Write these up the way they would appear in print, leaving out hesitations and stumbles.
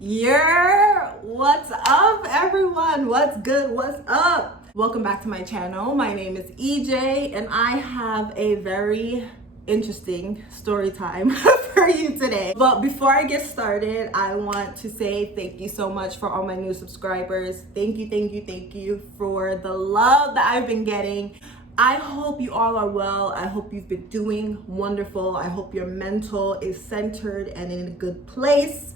What's up, everyone? What's good? What's up? Welcome back to my channel. My name is EJ and I have a very interesting story time for you today. But before I get started, I want to say thank you so much for all my new subscribers. Thank you for the love that I've been getting. I hope you all are well. I hope you've been doing wonderful. I hope your mental is centered and in a good place.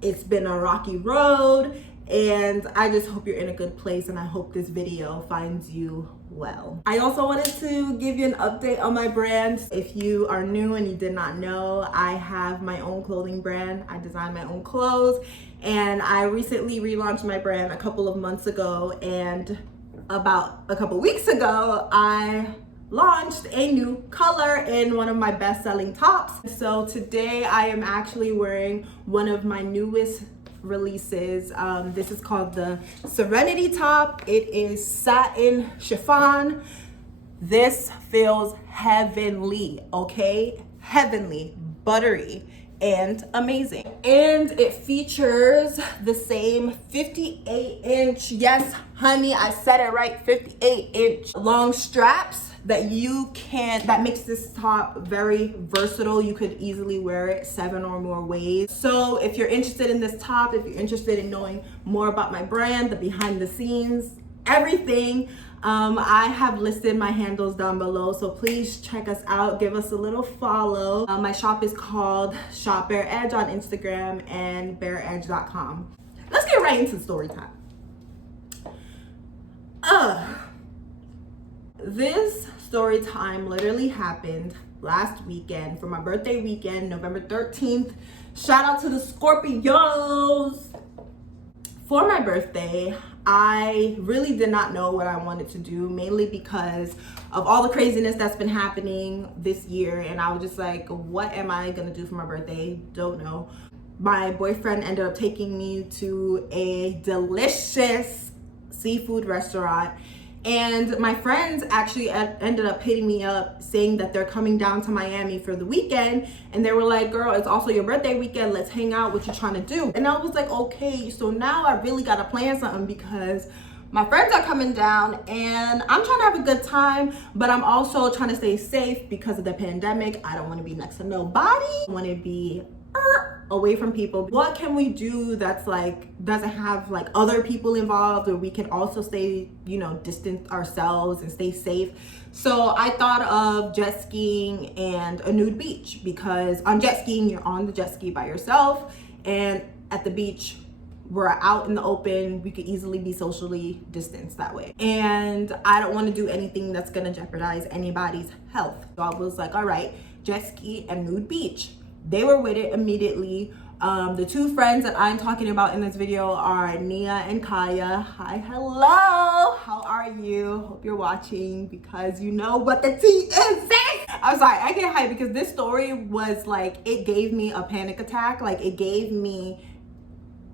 It's been a rocky road and I just hope you're in a good place, and I hope this video finds you well. I also wanted to give you an update on my brand. If you are new and you did not know, I have my own clothing brand. I design my own clothes, and I recently relaunched my brand a couple of months ago, and about a couple weeks ago, I launched a new color in one of my best-selling tops. So today I am actually wearing one of my newest releases. This is called the Serenity top. It is satin chiffon. This feels heavenly, okay? Heavenly, buttery, and amazing. And it features the same 58-inch, yes honey, I said it right, 58-inch long straps that makes this top very versatile. You could easily wear it 7 or more ways. So if you're interested in this top, if you're interested in knowing more about my brand, the behind the scenes, everything, I have listed my handles down below, so please check us out, give us a little follow. My shop is called Shop Bare Edge on Instagram and bareedge.com. Let's get right into story time. This story time literally happened last weekend for my birthday weekend, November 13th. Shout out to the Scorpios. For my birthday, I really did not know what I wanted to do, mainly because of all the craziness that's been happening this year. And I was just like, what am I gonna do for my birthday? Don't know. My boyfriend ended up taking me to a delicious seafood restaurant. And my friends actually ended up hitting me up saying that they're coming down to Miami for the weekend. And they were like, girl, it's also your birthday weekend. Let's hang out. What you trying to do? And I was like, okay, so now I really got to plan something, because my friends are coming down and I'm trying to have a good time, but I'm also trying to stay safe because of the pandemic. I don't want to be next to nobody. I want to be away from people. What can we do that's like doesn't have like other people involved, or we can also stay, distant ourselves and stay safe? So I thought of jet skiing and a nude beach, because on jet skiing you're on the jet ski by yourself, and at the beach we're out in the open. We could easily be socially distanced that way, and I don't want to do anything that's gonna jeopardize anybody's health. So I was like, all right, jet ski and nude beach. They were with it immediately. The two friends that I'm talking about in this video are Nia and Kaya. Hi, hello, how are you? Hope you're watching, because you know what the tea is. I'm sorry, I get hyped because this story was like, it gave me a panic attack. Like, it gave me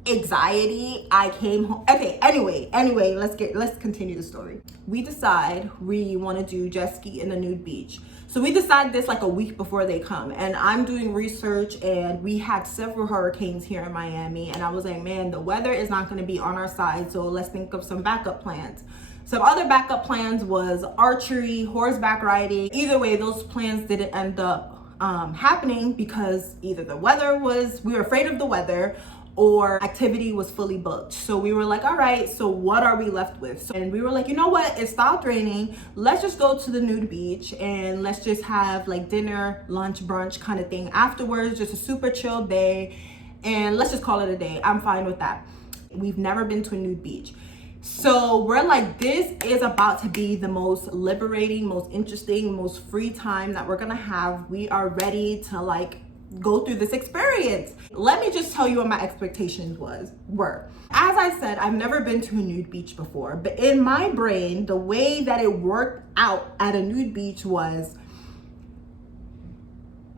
anxiety. I came home. Okay, anyway, let's continue the story. We decide we want to do jet ski in the nude beach. So we decide this like a week before they come, and I'm doing research, and we had several hurricanes here in Miami, and I was like, man, the weather is not going to be on our side, so let's think of some backup plans. Some other backup plans was archery, horseback riding. Either way, those plans didn't end up happening because either we were afraid of the weather, or activity was fully booked. So we were like, all right, so what are we left with? And we were like, you know what, it stopped raining. Let's just go to the nude beach and let's just have like dinner, lunch, brunch kind of thing afterwards. Just a super chill day, and let's just call it a day. I'm fine with that. We've never been to a nude beach. So we're like, this is about to be the most liberating, most interesting, most free time that we're gonna have. We are ready to like go through this experience. Let me just tell you what my expectations were. As I said, I've never been to a nude beach before, but in my brain, the way that it worked out at a nude beach was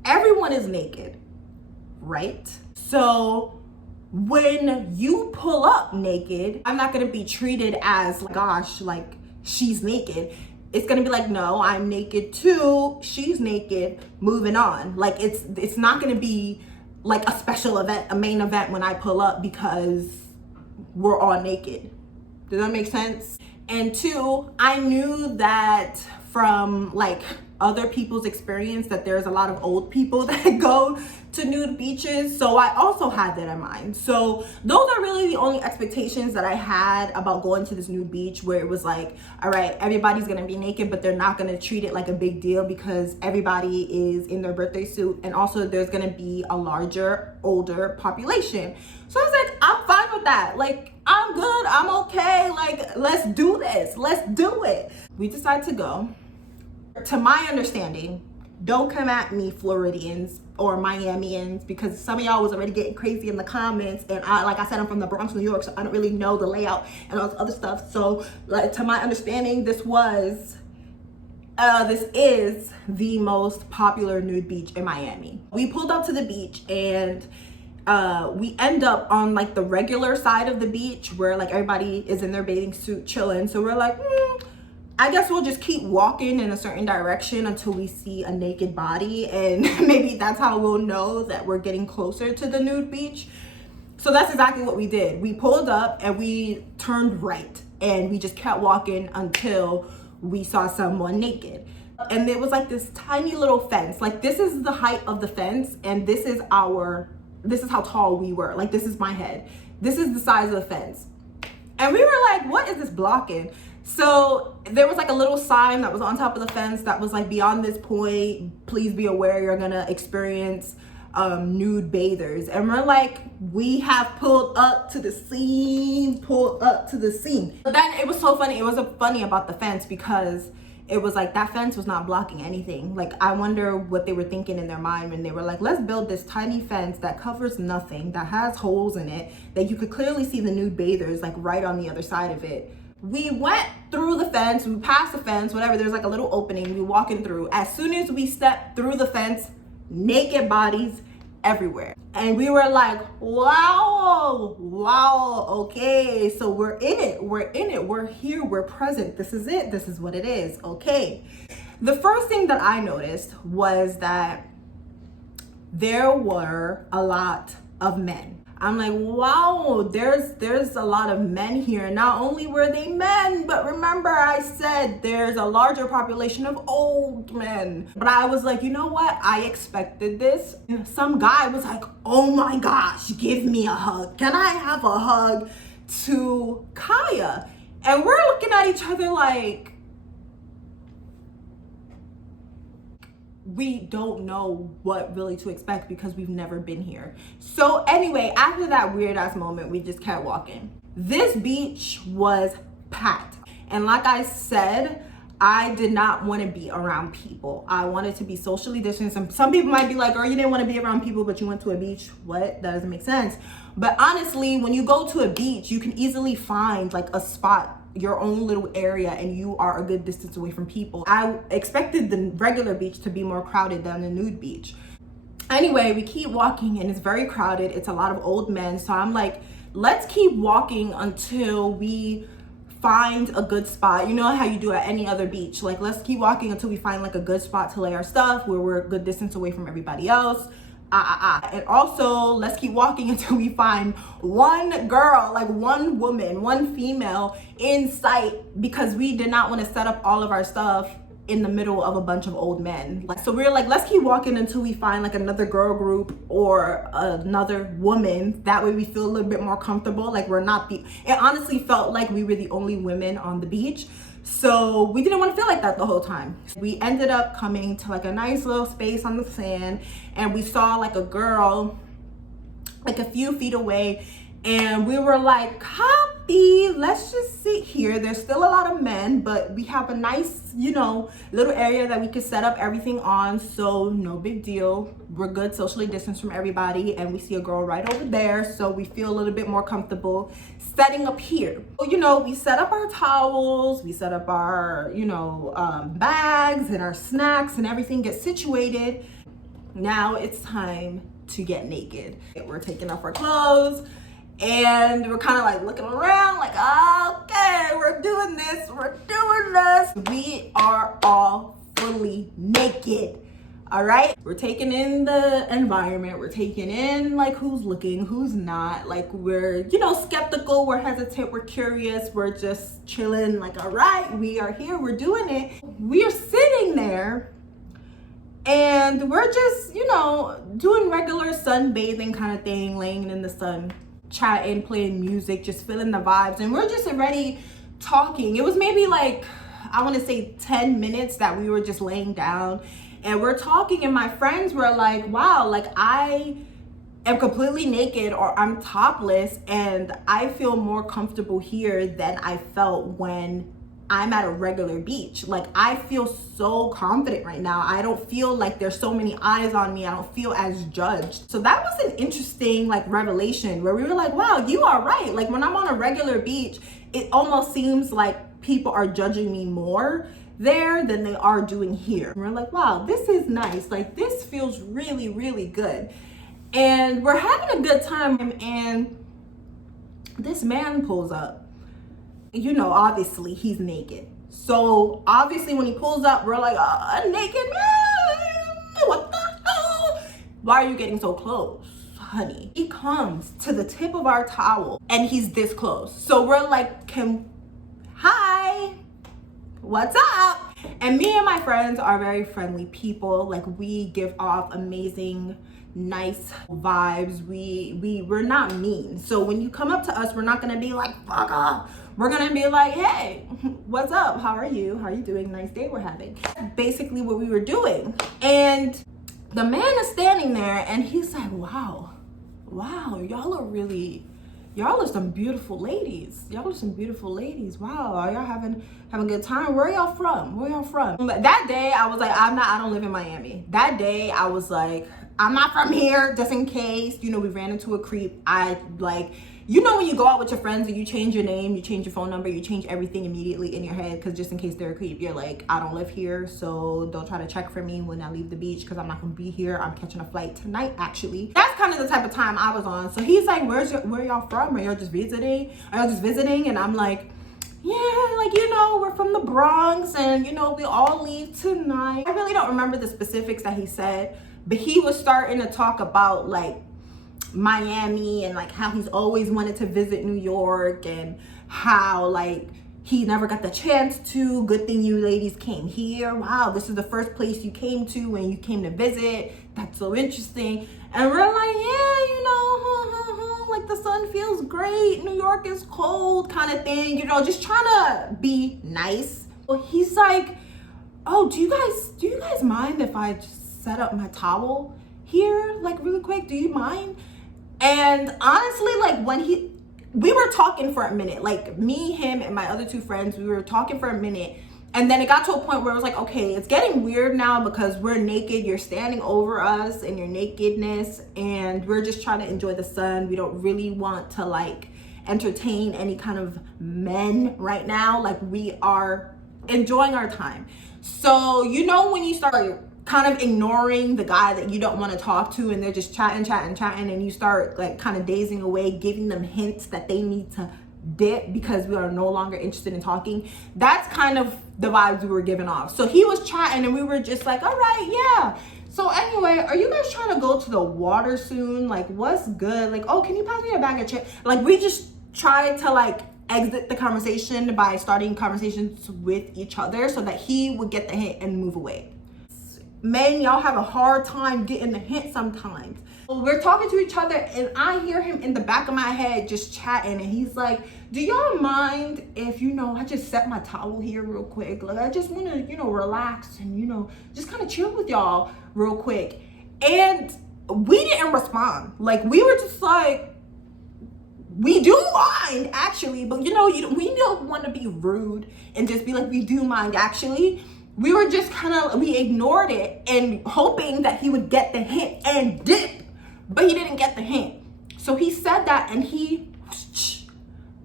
everyone is naked, right? So when you pull up naked, I'm not gonna be treated as, gosh, like she's naked. It's gonna be like, no, I'm naked too, she's naked, moving on. Like, it's not gonna be like a special event, a main event when I pull up because we're all naked. Does that make sense? And two, I knew that from like other people's experience that there's a lot of old people that go to nude beaches. So I also had that in mind. So those are really the only expectations that I had about going to this nude beach, where it was like, all right, everybody's gonna be naked, but they're not gonna treat it like a big deal because everybody is in their birthday suit. And also there's gonna be a larger, older population. So I was like, I'm fine with that. Like, I'm good, I'm okay. Like, let's do this, let's do it. We decided to go. To my understanding, don't come at me Floridians or Miamians, because some of y'all was already getting crazy in the comments, and like I said, I'm from the Bronx, New York, so I don't really know the layout and all this other stuff. So like, to my understanding, this is the most popular nude beach in Miami. We pulled up to the beach and we end up on like the regular side of the beach where like everybody is in their bathing suit chilling. So we're like, I guess we'll just keep walking in a certain direction until we see a naked body, and maybe that's how we'll know that we're getting closer to the nude beach. So that's exactly what we did. We pulled up and we turned right, and we just kept walking until we saw someone naked. And there was like this tiny little fence. Like, this is the height of the fence, and this is how tall we were. Like, this is my head. This is the size of the fence. And we were like, what is this blocking? So there was like a little sign that was on top of the fence that was like, beyond this point, please be aware you're gonna experience nude bathers. And we're like, we have pulled up to the scene. But then it was so funny. It was funny about the fence because it was like that fence was not blocking anything. Like, I wonder what they were thinking in their mind when they were like, let's build this tiny fence that covers nothing, that has holes in it, that you could clearly see the nude bathers like right on the other side of it. We went through the fence, we passed the fence, whatever, there's like a little opening, we walking through. As soon as we stepped through the fence, naked bodies everywhere. And we were like, wow, okay, so we're in it, we're here, we're present, this is it, this is what it is, okay. The first thing that I noticed was that there were a lot of men. I'm like, wow, there's a lot of men here. Not only were they men, but remember I said there's a larger population of old men. But I was like, you know what? I expected this. Some guy was like, oh my gosh, give me a hug. Can I have a hug to Kaya? And we're looking at each other like, we don't know what really to expect because we've never been here. So anyway, after that weird ass moment, we just kept walking. This beach was packed. And like I said, I did not want to be around people. I wanted to be socially distanced. Some people might be like, girl, you didn't want to be around people, but you went to a beach. What? That doesn't make sense. But honestly, when you go to a beach, you can easily find like a spot, your own little area, and you are a good distance away from people. I expected the regular beach to be more crowded than the nude beach. Anyway, we keep walking and it's very crowded. It's a lot of old men. So I'm like, let's keep walking until we find a good spot. You know how you do at any other beach. Like, let's keep walking until we find like a good spot to lay our stuff where we're a good distance away from everybody else. And also, let's keep walking until we find one girl, like one woman, one female in sight, because we did not want to set up all of our stuff in the middle of a bunch of old men. So we were like, let's keep walking until we find like another girl group or another woman. That way we feel a little bit more comfortable. Like, we're not it honestly felt like we were the only women on the beach. So we didn't want to feel like that the whole time. We ended up coming to like a nice little space on the sand, and we saw like a girl like a few feet away, and we were like, copy, let's just sit here. There's still a lot of men, but we have a nice, you know, little area that we could set up everything on, so no big deal. We're good socially distanced from everybody, and we see a girl right over there, so we feel a little bit more comfortable setting up here. So, you know, we set up our towels, we set up our, you know, bags and our snacks, and everything gets situated. Now it's time to get naked. We're taking off our clothes, and we're kind of like looking around like, okay, we're doing this. We are all fully naked. All right, we're taking in the environment, we're taking in like who's looking, who's not, like we're, you know, skeptical, we're hesitant, we're curious, we're just chilling, like, all right, we are here, we're doing it. We are sitting there and we're just, you know, doing regular sunbathing kind of thing, laying in the sun, chatting, playing music, just feeling the vibes. And we're just already talking. It was maybe like, I want to say 10 minutes that we were just laying down and we're talking, and my friends were like, wow, like I am completely naked or I'm topless and I feel more comfortable here than I felt when I'm at a regular beach. Like I feel so confident right now. I don't feel like there's so many eyes on me. I don't feel as judged. So that was an interesting like revelation where we were like, wow, you are right. Like when I'm on a regular beach, it almost seems like people are judging me more there than they are doing here. And we're like, wow, this is nice. Like this feels really, really good. And we're having a good time, and this man pulls up. You know, obviously he's naked. So obviously when he pulls up, we're like, a naked man, what the hell? Why are you getting so close, honey? He comes to the tip of our towel and he's this close. So we're like, hi, what's up? And me and my friends are very friendly people. Like we give off amazing, nice vibes. We're not mean. So when you come up to us, we're not gonna be like, fuck off. We're gonna be like, hey, what's up? How are you? How are you doing? Nice day we're having. That's basically what we were doing. And the man is standing there and he's like, wow, y'all are some beautiful ladies. Y'all are some beautiful ladies. Wow, are y'all having a good time? Where y'all from? Where y'all from? But that day I was like, I don't live in Miami. That day I was like, I'm not from here, just in case, you know, we ran into a creep. I like, you know, when you go out with your friends and you change your name, you change your phone number, you change everything immediately in your head, because just in case they're a creep, you're like, I don't live here, so don't try to check for me when I leave the beach, because I'm not gonna be here. I'm catching a flight tonight, actually. That's kind of the type of time I was on. So he's like, where y'all from? Are y'all just visiting? And I'm like, yeah, like, you know, we're from the Bronx and, you know, we all leave tonight. I really don't remember the specifics that he said, but he was starting to talk about like Miami and like how he's always wanted to visit New York and how like he never got the chance to. Good thing you ladies came here. Wow, this is the first place you came to when you came to visit. That's so interesting. And we're like, yeah, you know, like the sun feels great. New York is cold kind of thing, you know, just trying to be nice. Well, he's like, oh, do you guys mind if I just set up my towel here like really quick? Do you mind? And honestly, like we were talking for a minute, like me, him, and my other two friends, we were talking for a minute. And then it got to a point where it was like, okay, it's getting weird now because we're naked. You're standing over us in your nakedness and we're just trying to enjoy the sun. We don't really want to like entertain any kind of men right now. Like we are enjoying our time. So, you know, when you start like kind of ignoring the guy that you don't want to talk to and they're just chatting and you start like kind of dazing away, giving them hints that they need to dip because we are no longer interested in talking. That's kind of the vibes we were giving off. So he was chatting and we were just like, all right, yeah. So anyway, are you guys trying to go to the water soon? Like, what's good? Like, oh, can you pass me a bag of chips? Like, we just tried to like exit the conversation by starting conversations with each other so that he would get the hint and move away. Men, y'all have a hard time getting the hint sometimes. We're talking to each other and I hear him in the back of my head just chatting and he's like, do y'all mind if, you know, I just set my towel here real quick? Like, I just want to, you know, relax and, you know, just kind of chill with y'all real quick. And we didn't respond. Like, we were just like, we do mind actually, but you know, we don't want to be rude and just be like, we do mind actually. We were just we ignored it and hoping that he would get the hint and dip, but he didn't get the hint. So he said that and he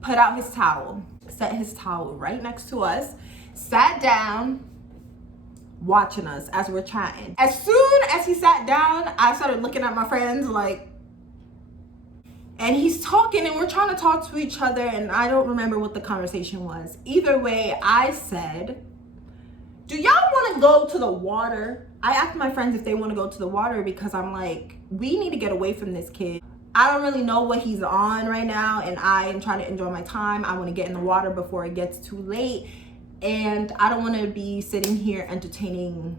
put out his towel, set his towel right next to us, sat down, watching us as we're chatting. As soon as he sat down, I started looking at my friends like, and he's talking and we're trying to talk to each other and I don't remember what the conversation was. Either way, I said, Do y'all want to go to the water? I asked my friends if they want to go to the water because I'm like, we need to get away from this kid. I don't really know what he's on right now, and I am trying to enjoy my time. I want to get in the water before it gets too late, and I don't want to be sitting here entertaining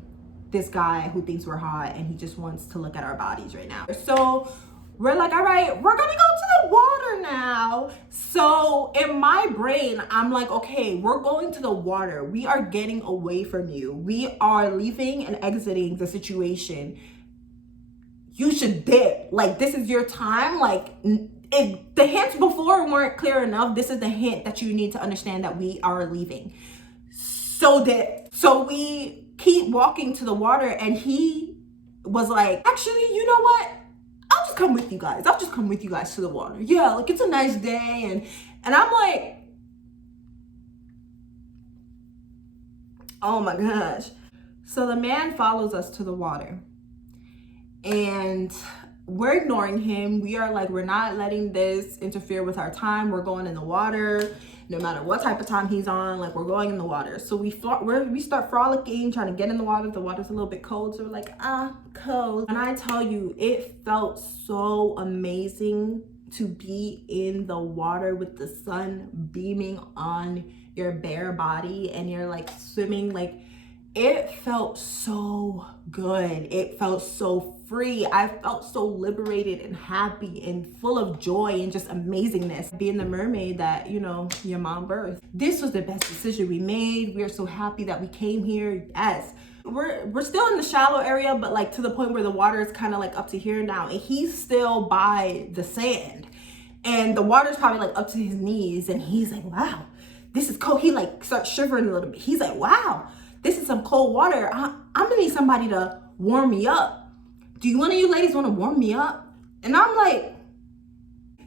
this guy who thinks we're hot and he just wants to look at our bodies right now. So we're like, all right, we're gonna go to the water now. So in my brain, I'm like, okay, we're going to the water. We are getting away from you. We are leaving and exiting the situation. You should dip. Like, this is your time. Like, if the hints before weren't clear enough, this is the hint that you need to understand that we are leaving. So dip. So we keep walking to the water, and he was like, actually, you know what? I'll just come with you guys. I'll just come with you guys to the water. Yeah, like, it's a nice day. And I'm like, oh my gosh. So the man follows us to the water, and we're ignoring him. We are like, we're not letting this interfere with our time. We're going in the water, no matter what type of time he's on. Like, we're going in the water. So we start frolicking, trying to get in the water. The water's a little bit cold, so we're like, cold. And I tell you, it felt so amazing to be in the water with the sun beaming on your bare body, and you're like swimming. Like, it felt so good. It felt so free. I felt so liberated and happy and full of joy and just amazingness. Being the mermaid that, you know, your mom birthed. This was the best decision we made. We are so happy that we came here. Yes. We're still in the shallow area, but like to the point where the water is kind of like up to here now, and he's still by the sand, and the water's probably like up to his knees, and he's like, wow, this is cold. He like starts shivering a little bit. He's like, wow, this is some cold water. I'm gonna need somebody to warm me up. Do one of you ladies want to warm me up? And I'm like,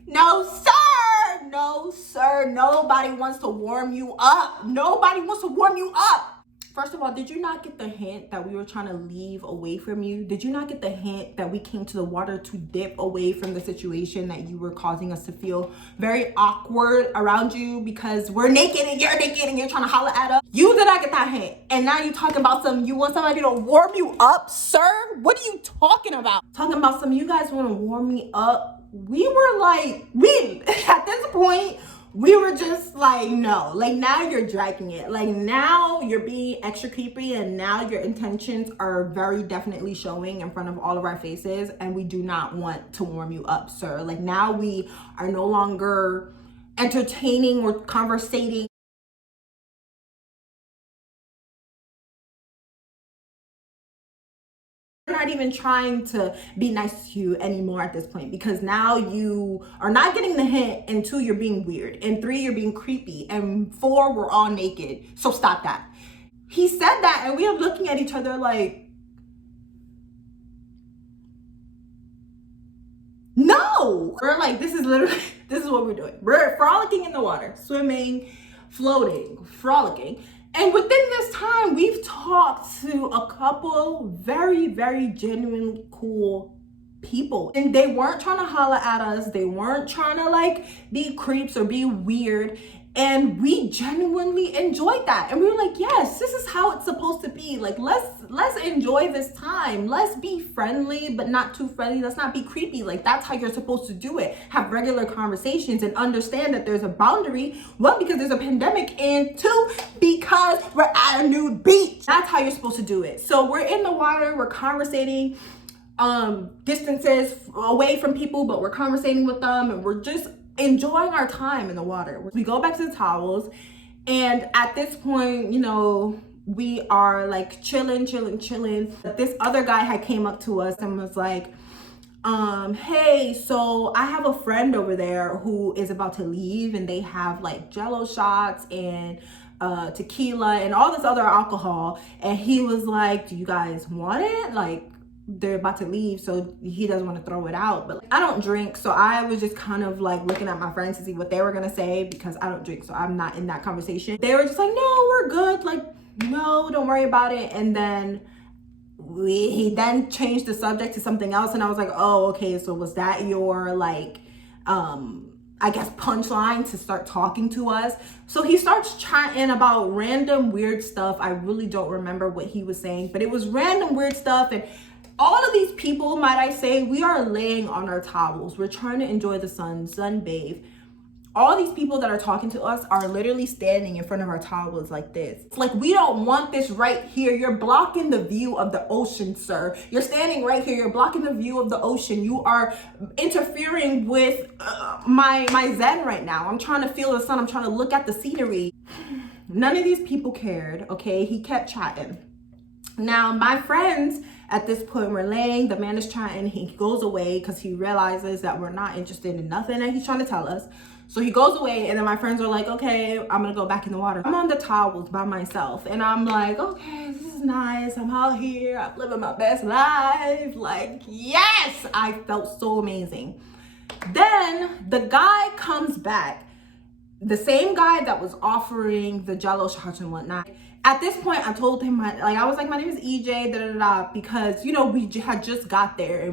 no, sir. No, sir. Nobody wants to warm you up. Nobody wants to warm you up. First of all, did you not get the hint that we were trying to leave away from you? Did you not get the hint that we came to the water to dip away from the situation that you were causing us to feel very awkward around you because we're naked and you're trying to holler at us? You did not get that hint. And now you're talking about you want somebody to warm you up, sir? What are you talking about? Talking about you guys want to warm me up? We were like, at this point, we were just like, no. Like, now you're dragging it. Like, now you're being extra creepy, and now your intentions are very definitely showing in front of all of our faces, and we do not want to warm you up, sir. Like, now we are no longer entertaining or conversating. Not even trying to be nice to you anymore at this point, because now you are not getting the hint, and 2, you're being weird, and 3, you're being creepy, and 4, we're all naked. So stop that. He said that, and we are looking at each other like, no. We're like, this is what we're doing. We're frolicking in the water, swimming, floating, frolicking. And within this time, we've talked to a couple very, very genuine, cool people. And they weren't trying to holler at us. They weren't trying to like be creeps or be weird. And we genuinely enjoyed that. And we were like, yes, this is how it's supposed to be. Like, let's enjoy this time. Let's be friendly, but not too friendly. Let's not be creepy. Like, that's how you're supposed to do it. Have regular conversations and understand that there's a boundary. 1, because there's a pandemic, and 2, because we're at a nude beach. That's how you're supposed to do it. So we're in the water, we're conversating distances away from people, but we're conversating with them, and we're just enjoying our time in the water. We go back to the towels, and at this point, you know, we are like chilling. But this other guy had came up to us and was like, hey, so I have a friend over there who is about to leave, and they have like Jello shots and tequila and all this other alcohol. And he was like, do you guys want it? Like, they're about to leave, so he doesn't want to throw it out. But like, I don't drink, so I was just kind of like looking at my friends to see what they were gonna say, because I don't drink, so I'm not in that conversation. They were just like, no, we're good, like, no, don't worry about it. And then he then changed the subject to something else, and I was like, oh, okay, so was that your like I guess, punchline to start talking to us. So he starts chatting about random weird stuff. I really don't remember what he was saying, but it was random weird stuff. And all of these people, might I say, we are laying on our towels. We're trying to enjoy the sun, sunbathe. All these people that are talking to us are literally standing in front of our towels like this. It's like, we don't want this right here. You're blocking the view of the ocean, sir. You're standing right here. You're blocking the view of the ocean. You are interfering with my zen right now. I'm trying to feel the sun. I'm trying to look at the scenery. None of these people cared, okay? He kept chatting. Now, my friends at this point were laying, the man is chatting, he goes away because he realizes that we're not interested in nothing that he's trying to tell us. So he goes away, and then my friends are like, okay, I'm gonna go back in the water. I'm on the towels by myself, and I'm like, okay, this is nice. I'm out here, I'm living my best life. Like, yes, I felt so amazing. Then the guy comes back, the same guy that was offering the jello shots and whatnot. At this point, I told him, I was like, my name is EJ, because, you know, we had just got there.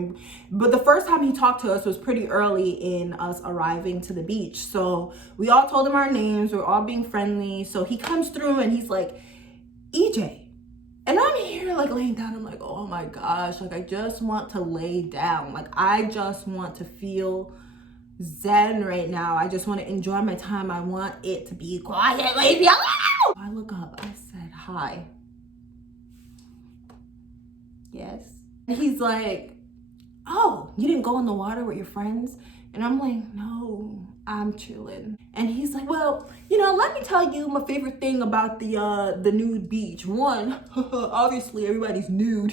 But the first time he talked to us was pretty early in us arriving to the beach. So we all told him our names. We're all being friendly. So he comes through and he's like, EJ. And I'm here like laying down. I'm like, oh my gosh, like I just want to lay down. Like I just want to feel zen right now. I just want to enjoy my time. I want it to be quiet. Leave me alone. I look up, I said, hi. Yes. And he's like, oh, you didn't go in the water with your friends? And I'm like, no, I'm chilling. And he's like, well, you know, let me tell you my favorite thing about the nude beach. One, obviously everybody's nude.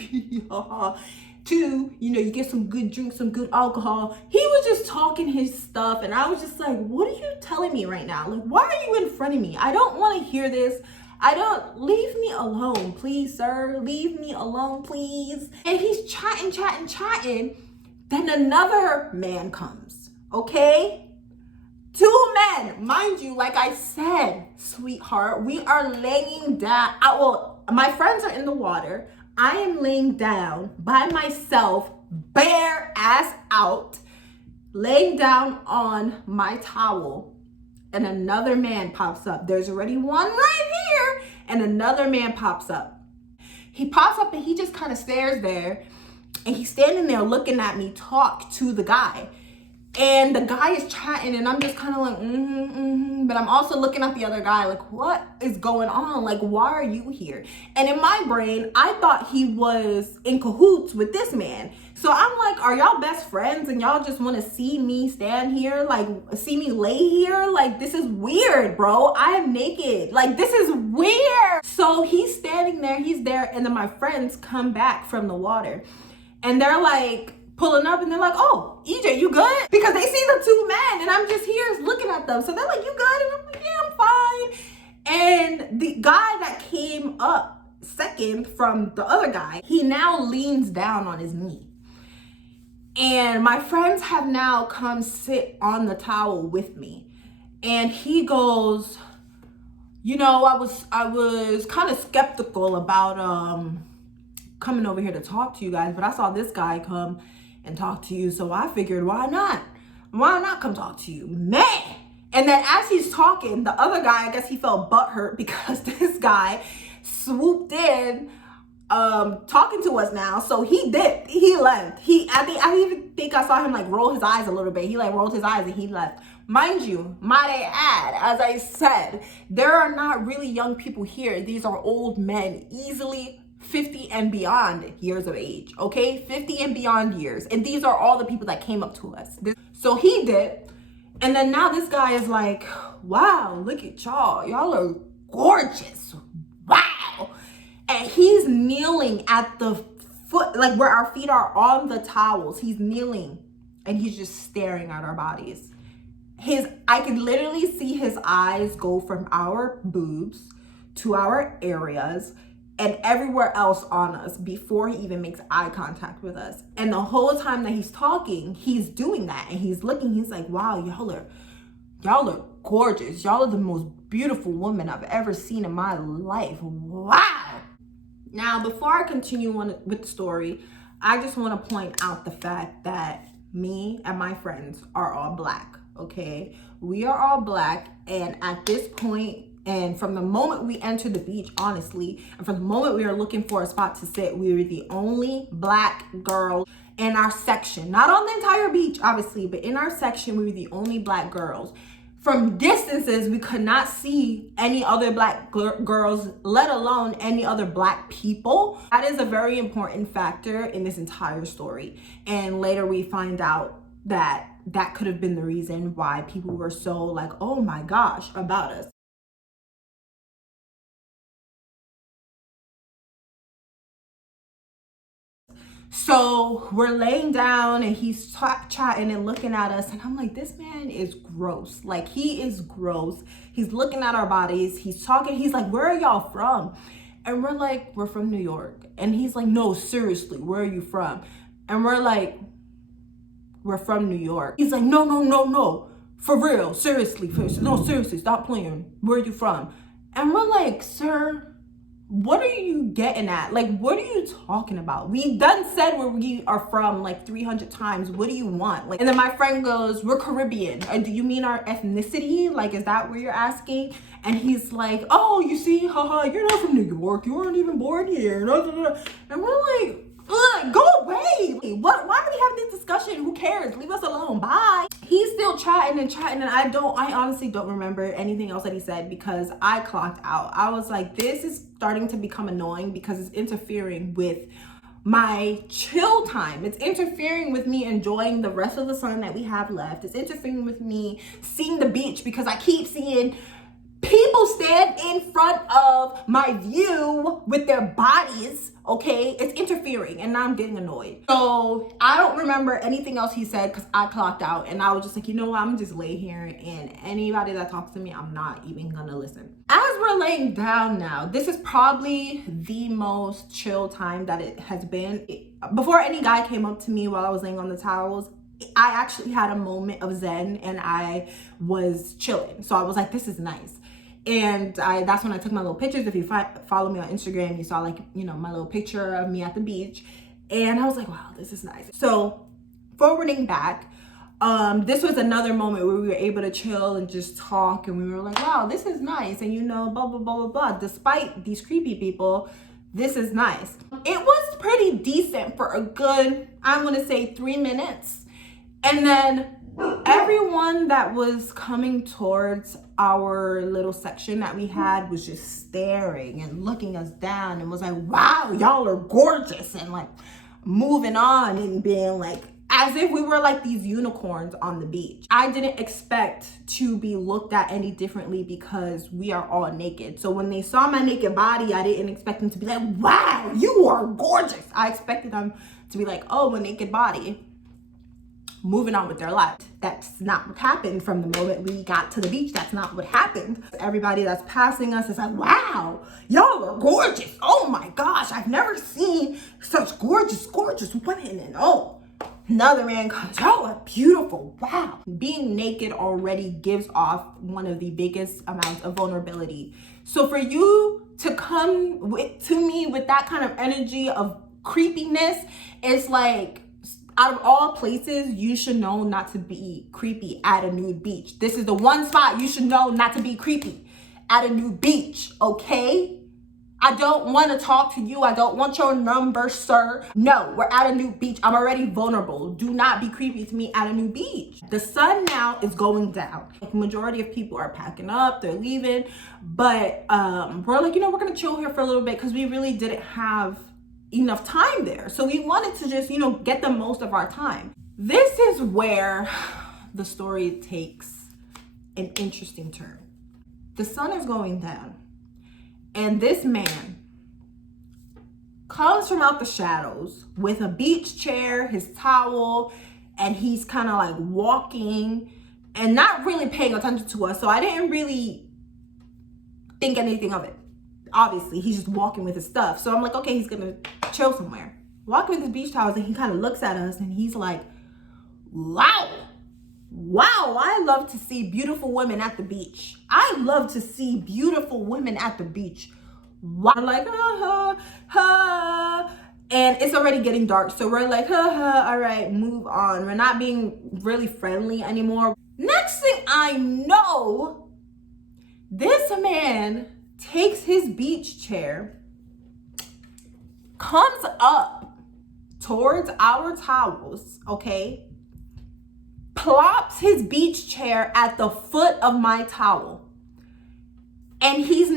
Two, you know, you get some good drinks, some good alcohol. He was just talking his stuff, and I was just like, what are you telling me right now? Like, why are you in front of me? I don't want to hear this. Leave me alone, please, sir. Leave me alone, please. And he's chatting. Then another man comes, okay? Two men, mind you, like I said, sweetheart, we are laying down. Well, my friends are in the water. I am laying down by myself, bare ass out, laying down on my towel, and another man pops up. There's already one right here, and another man pops up. He pops up and he just kind of stares there, and he's standing there looking at me talk to the guy. And the guy is chatting, and I'm just kind of like, but I'm also looking at the other guy like, what is going on? Like, why are you here? And in my brain, I thought he was in cahoots with this man. So I'm like, are y'all best friends and y'all just want to see me stand here? Like, see me lay here? Like, this is weird, bro. I am naked. Like, this is weird. So he's standing there, he's there, and then my friends come back from the water, and they're like, pulling up, and they're like, oh, EJ, you good? Because they see the two men, and I'm just here looking at them. So they're like, you good? And I'm like, yeah, I'm fine. And the guy that came up second from the other guy, he now leans down on his knee. And my friends have now come sit on the towel with me. And he goes, you know, I was kind of skeptical about coming over here to talk to you guys, but I saw this guy come and talk to you, so I figured, why not come talk to you, man? And then as he's talking, the other guy, I guess he felt butthurt because this guy swooped in talking to us now. So he dipped, he left. I even think I saw him like roll his eyes a little bit. He like rolled his eyes and he left. Mind you, might I add, as I said, there are not really young people here. These are old men, easily 50 and beyond years of age, okay? 50 and beyond years. And these are all the people that came up to us. So he did. And then now this guy is like, wow, look at y'all. Y'all are gorgeous. Wow. And he's kneeling at the foot, like where our feet are on the towels. He's kneeling and he's just staring at our bodies. I could literally see his eyes go from our boobs to our areas and everywhere else on us before he even makes eye contact with us. And the whole time that he's talking, he's doing that. And he's looking, he's like, wow, y'all are gorgeous. Y'all are the most beautiful woman I've ever seen in my life. Wow. Now, before I continue on with the story, I just want to point out the fact that me and my friends are all Black. okay? We are all black, and at this point, and from the moment we entered the beach, honestly, and from the moment we were looking for a spot to sit, we were the only black girls in our section. Not on the entire beach, obviously, but in our section, we were the only black girls. From distances, we could not see any other black girls, let alone any other black people. That is a very important factor in this entire story. And later we find out that that could have been the reason why people were so like, oh my gosh, about us. So we're laying down and he's chatting and looking at us, and I'm like, this man is gross. Like, he is gross. He's looking at our bodies. He's talking. He's like, where are y'all from? And we're like, we're from New York. And he's like, no, seriously, where are you from? And we're like, we're from New York. He's like, no, no, no, no. For real, seriously, no, seriously, stop playing. Where are you from? And we're like, sir, what are you getting at? Like, what are you talking about? We done said where we are from like 300 times. What do you want? Like, and then my friend goes, we're Caribbean. Do you mean our ethnicity? Like, is that what you're asking? And he's like, oh, you see, haha, you're not from New York. You weren't even born here. And we're like, ugh, go away. Why are we having this discussion? Who cares? Leave us alone. Bye. He's still chatting and chatting, and I honestly don't remember anything else that he said because I clocked out. I was like, this is starting to become annoying because it's interfering with my chill time. It's interfering with me enjoying the rest of the sun that we have left. It's interfering with me seeing the beach because I keep seeing people stand in front of my view with their bodies, okay? It's interfering, and now I'm getting annoyed. So I don't remember anything else he said because I clocked out, and I was just like, you know what? I'm just lay here, and anybody that talks to me, I'm not even gonna listen. As we're laying down now, this is probably the most chill time that it has been. Before any guy came up to me while I was laying on the towels, I actually had a moment of zen, and I was chilling. So I was like, this is nice. And that's when I took my little pictures. If you follow me on Instagram, you saw, like, you know, my little picture of me at the beach. And I was like, wow, this is nice. So forwarding back, this was another moment where we were able to chill and just talk. And we were like, wow, this is nice. And, you know, blah, blah, blah, blah, blah. Despite these creepy people, this is nice. It was pretty decent for a good, I'm going to say 3 minutes. And then everyone that was coming towards our little section that we had was just staring and looking us down and was like, wow, y'all are gorgeous, and like moving on and being like, as if we were like these unicorns on the beach. I didn't expect to be looked at any differently because we are all naked. So when they saw my naked body, I didn't expect them to be like, wow, you are gorgeous. I expected them to be like, oh, a naked body, moving on with their life. That's not what happened. From the moment we got to the beach, that's not what happened. Everybody that's passing us is like, wow, y'all are gorgeous. Oh my gosh, I've never seen such gorgeous, gorgeous women. And oh, another man comes, y'all are beautiful. Wow. Being naked already gives off one of the biggest amounts of vulnerability. So for you to come to me with that kind of energy of creepiness, it's like, out of all places, you should know not to be creepy at a nude beach. This is the one spot you should know not to be creepy at a nude beach, okay? I don't want to talk to you. I don't want your number, sir. No, we're at a nude beach. I'm already vulnerable. Do not be creepy to me at a nude beach. The sun now is going down. Like, majority of people are packing up, they're leaving. But we're like, you know, we're going to chill here for a little bit because we really didn't have enough time there. So we wanted to just, you know, get the most of our time. This is where the story takes an interesting turn. The sun is going down, and this man comes from out the shadows with a beach chair, his towel, and he's kind of like walking and not really paying attention to us. So I didn't really think anything of it. Obviously, he's just walking with his stuff. So I'm like, okay, he's gonna chill somewhere. Walking with his beach towels, and he kind of looks at us and he's like, wow, I love to see beautiful women at the beach. I love to see beautiful women at the beach. Wow. We're like, ha, ha, ha. And it's already getting dark. So we're like, ha, ha, all right, move on. We're not being really friendly anymore. Next thing I know, this man takes his beach chair, comes up towards our towels, okay? Plops his beach chair at the foot of my towel. And he's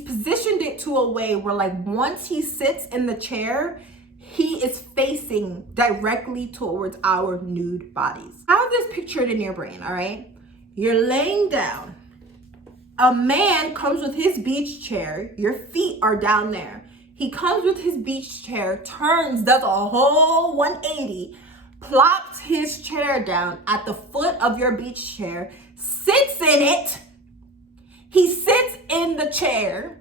positioned it to a way where, like, once he sits in the chair, he is facing directly towards our nude bodies. Have this pictured in your brain, all right? You're laying down. A man comes with his beach chair. Your feet are down there. He comes with his beach chair, turns, does a whole 180, plops his chair down at the foot of your beach chair, sits in it. He sits in the chair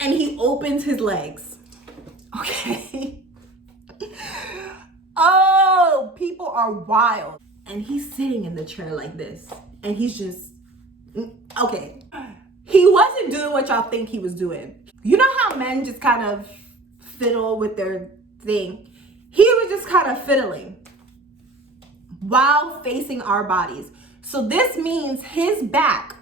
and he opens his legs. Okay. Oh, people are wild. And he's sitting in the chair like this. And he's just, okay. He wasn't doing what y'all think he was doing. You know how men just kind of fiddle with their thing? He was just kind of fiddling while facing our bodies. So this means his back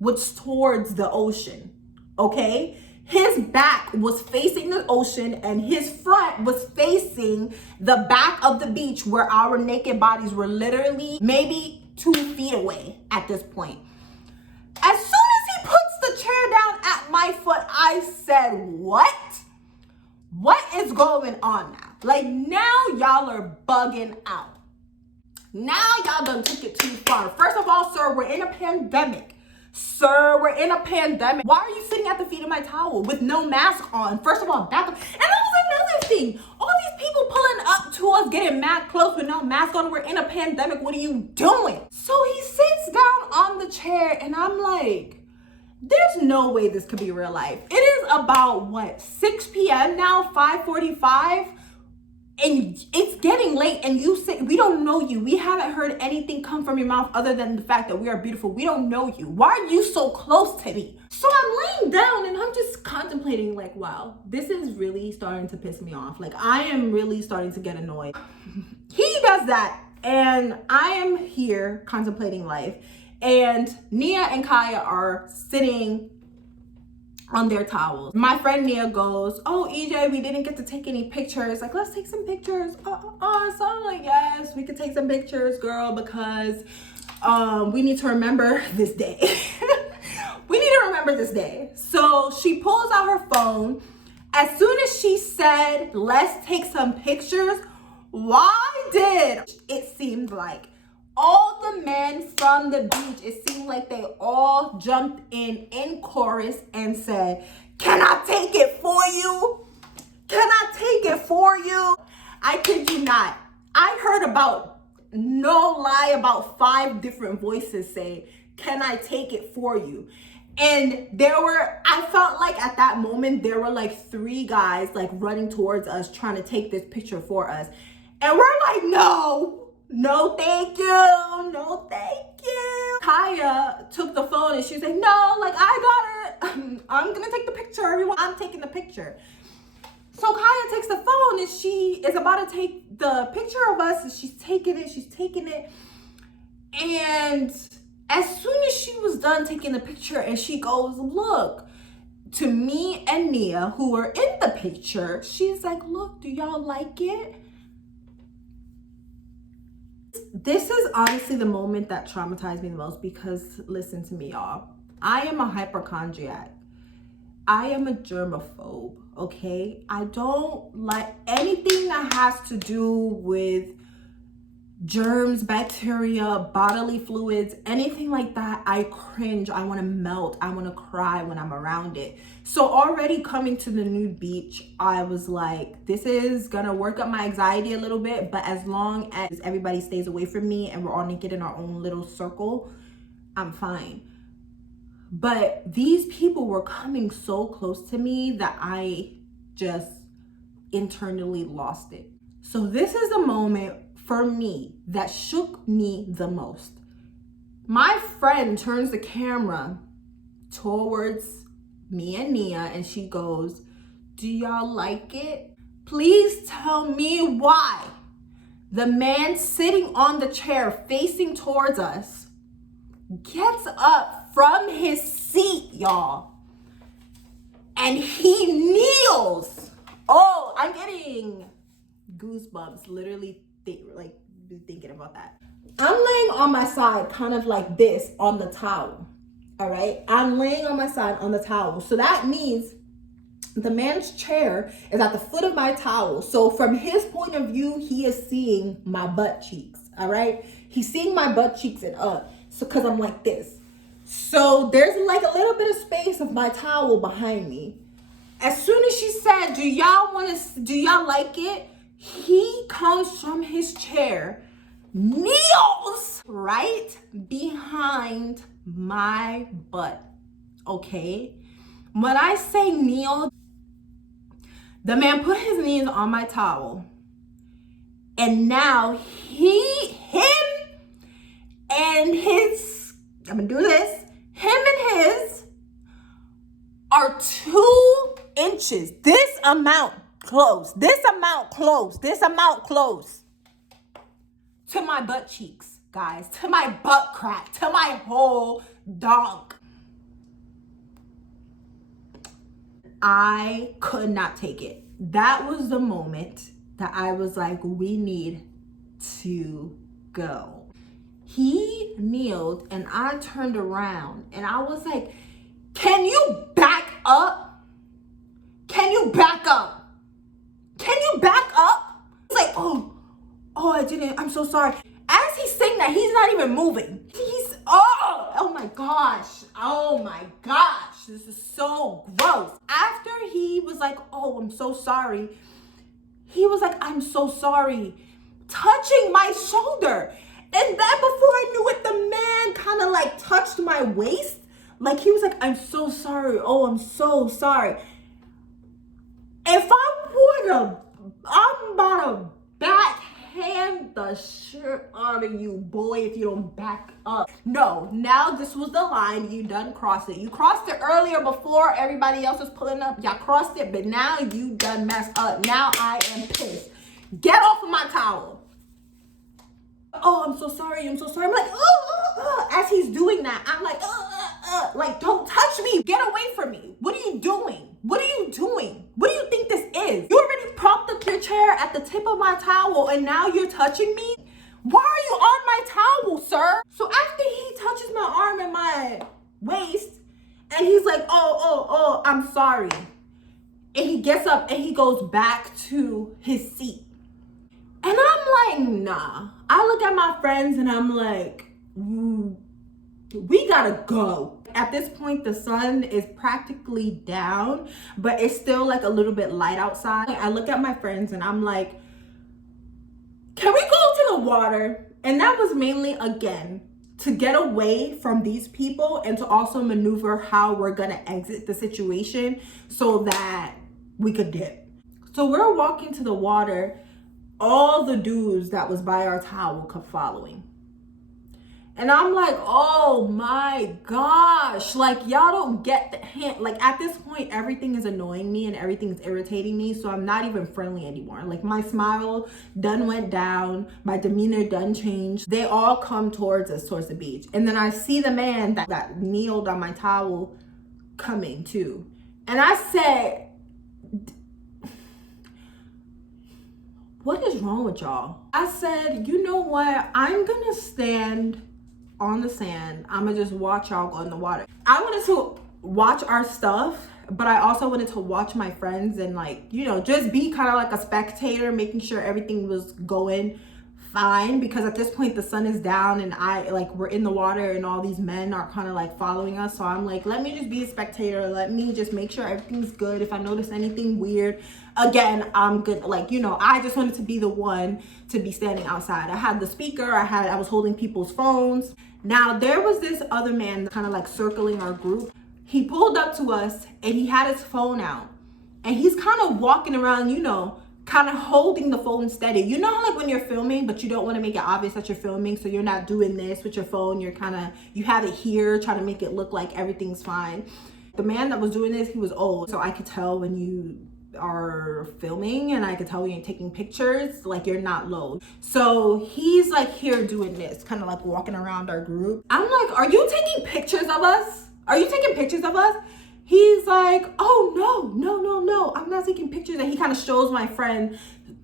was towards the ocean, okay? His back was facing the ocean and his front was facing the back of the beach where our naked bodies were literally maybe 2 feet away at this point. As soon as he puts the chair down at my foot, I said, what? What is going on now? Like, now y'all are bugging out. Now y'all done took it too far. First of all, sir, we're in a pandemic. Sir, we're in a pandemic. Why are you sitting at the feet of my towel with no mask on? First of all, back up. And that was another thing. All these people pulling up to us, getting mad close with no mask on. We're in a pandemic. What are you doing? So he sits down on the chair and I'm like, there's no way this could be real life. It is about, what, 6 p.m. now, 5:45? And it's getting late and you say, we don't know you. We haven't heard anything come from your mouth other than the fact that we are beautiful. We don't know you. Why are you so close to me? So I'm laying down and I'm just contemplating like, wow, this is really starting to piss me off. Like, I am really starting to get annoyed. He does that and I am here contemplating life. And Nia and Kaya are sitting on their towels. My friend Nia goes, oh, EJ, we didn't get to take any pictures. Like, let's take some pictures. So I'm like, yes, we could take some pictures, girl, because we need to remember this day. We need to remember this day. So she pulls out her phone. As soon as she said, let's take some pictures, why did it seemed like all the men from the beach, it seemed like they all jumped in chorus and said, can I take it for you? Can I take it for you? I kid you not. I heard about, no lie, about 5 different voices say, can I take it for you? And I felt like at that moment, there were like 3 guys like running towards us trying to take this picture for us. And we're like, no, thank you. No, thank you. Kaya took the phone and she's like, no, like, I got it. I'm gonna take the picture, everyone. I'm taking the picture. So Kaya takes the phone and she is about to take the picture of us and she's taking it. And as soon as she was done taking the picture and she goes, look, to me and Nia, who were in the picture, she's like, look, do y'all like it? This is honestly the moment that traumatized me the most because, listen to me, y'all. I am a hypochondriac. I am a germaphobe, okay? I don't like anything that has to do with germs, bacteria, bodily fluids, anything like that. I cringe. I want to melt. I want to cry when I'm around it. So already coming to the nude beach, I was like, this is gonna work up my anxiety a little bit, but as long as everybody stays away from me and we're all naked in our own little circle, I'm fine. But these people were coming so close to me that I just internally lost it. So this is a moment for me that shook me the most. My friend turns the camera towards me and Nia and she goes, do y'all like it? Please tell me why The man sitting on the chair facing towards us gets up from his seat, y'all, and he kneels. Oh, I'm getting goosebumps literally thinking about that. I'm laying on my side kind of like this on the towel. All right, I'm laying on my side on the towel. So that means the man's chair is at the foot of my towel. So from his point of view, he is seeing my butt cheeks. All right, he's seeing my butt cheeks and up. So because I'm like this. So there's like a little bit of space of my towel behind me. As soon as she said, do y'all like it? He comes from his chair, kneels right behind my butt. Okay? When I say kneel, the man put his knees on my towel. And now him and his, I'm gonna do this, him and his are 2 inches. This amount close to my butt cheeks, guys, to my butt crack, to my whole donk. I could not take it. That was the moment that I was like, we need to go. He kneeled and I turned around and I was like, can you back up? Can you back up? Can you back up? He's like, oh, I didn't, I'm so sorry. As he's saying that, he's not even moving. Oh my gosh, this is so gross. After he was like, oh, I'm so sorry, he was like, I'm so sorry, touching my shoulder. And then before I knew it, the man kind of like touched my waist. Like he was like, I'm so sorry. Oh, I'm so sorry. If I'm about to backhand the shit out of you, boy, if you don't back up. No, now this was the line. You done crossed it. You crossed it earlier before everybody else was pulling up. Y'all crossed it, but now you done messed up. Now I am pissed. Get off of my towel. Oh, I'm so sorry. I'm like, as he's doing that, I'm like, don't touch me. Get away from me. What are you doing? What are you doing? What do you think this is? You already propped up your chair at the tip of my towel and now you're touching me? Why are you on my towel, sir? So after he touches my arm and my waist and he's like, oh, I'm sorry. And he gets up and he goes back to his seat. And I'm like, nah. I look at my friends and I'm like, we gotta go. At this point, the sun is practically down, but it's still like a little bit light outside. I look at my friends and I'm like, can we go to the water? And that was mainly, again, to get away from these people and to also maneuver how we're gonna exit the situation so that we could dip. So we're walking to the water. All the dudes that was by our towel kept following. And I'm like, oh my gosh, like y'all don't get the hint. Like at this point, everything is annoying me and everything's irritating me. So I'm not even friendly anymore. Like my smile done went down. My demeanor done changed. They all come towards us, towards the beach. And then I see the man that kneeled on my towel coming too. And I said, what is wrong with y'all? I said, you know what? I'm gonna stand on the sand. I'm gonna just watch y'all go in the water. I wanted to watch our stuff, but I also wanted to watch my friends and like, you know, just be kind of like a spectator, making sure everything was going fine, because at this point the sun is down and we're in the water and all these men are kind of like following us. So I'm like, let me just be a spectator. Let me just make sure everything's good. If I notice anything weird, again, I'm good. Like, you know, I just wanted to be the one to be standing outside. I had the speaker, I was holding people's phones. Now there was this other man kind of like circling our group. He pulled up to us and he had his phone out and he's kind of walking around, you know, kind of holding the phone steady. You know how like when you're filming, but you don't want to make it obvious that you're filming, so you're not doing this with your phone. You're you have it here, trying to make it look like everything's fine. The man that was doing this, he was old, so I could tell when you are filming and I could tell when you're taking pictures, like you're not low. So he's like here doing this, kind of like walking around our group. I'm like, are you taking pictures of us? Are you taking pictures of us? He's like, oh no, I'm not taking pictures. And he kind of shows my friend